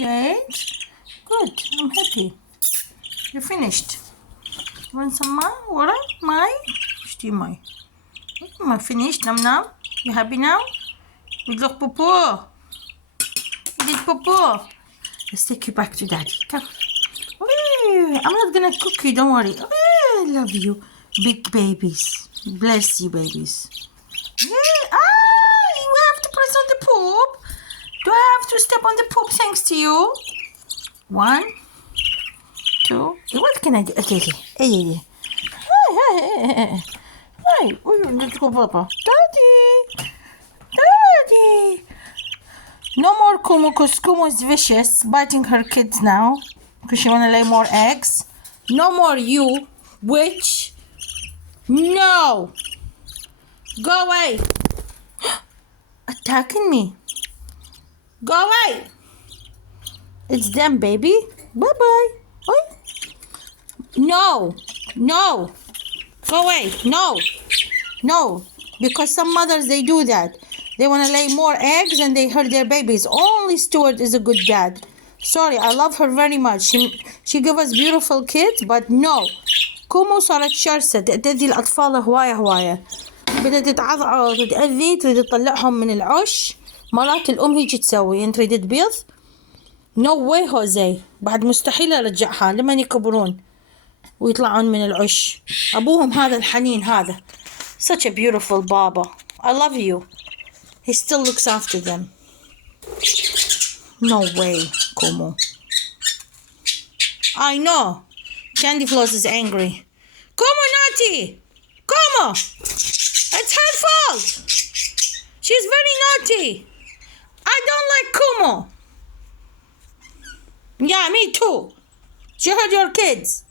Right? Good. I'm happy. You finished. Want some more water? My? Shti my. I'm finished. Nam. You happy now? Good luck, Popo. You did Popo. Let's take you back to Daddy. Come. Hey, I'm not gonna cook you. Don't worry. Hey, I love you, big babies. Bless you, babies. Yeah. You have to press on the poop. Do I have to step on the poop thanks to you? 1, 2. What can I do? Okay. Hey. Hey. Let's go, Papa. Daddy. No more Kumu, because Kumu is vicious, biting her kids now, because she want to lay more eggs. No more you, witch. No. Go away. Attacking me. Go away. It's them, baby. Bye-bye. Oi. No. Go away. No. Because some mothers, they do that. They want to lay more eggs and they hurt their babies. Only Stuart is a good dad. Sorry, I love her very much. She give us beautiful kids, but no. كومو صارت شرسة تأذي الأطفال هواية. بدها تتعضعض وتأذي، تريد تطلعهم من العش. مرات الأم هيجي تسوي. أنت تريد تبيض؟ No way هوزي. بعد مستحيل أرجعها لما يكبرون ويطلعون من العش. أبوهم هذا الحنين هذا. Such a beautiful Baba. I love you. He still looks after them. No way, Kumu. I know. Candy Floss is angry. Kumu naughty! Kumu! It's her fault! She's very naughty! I don't like Kumu! Yeah, me too! She hurt your kids!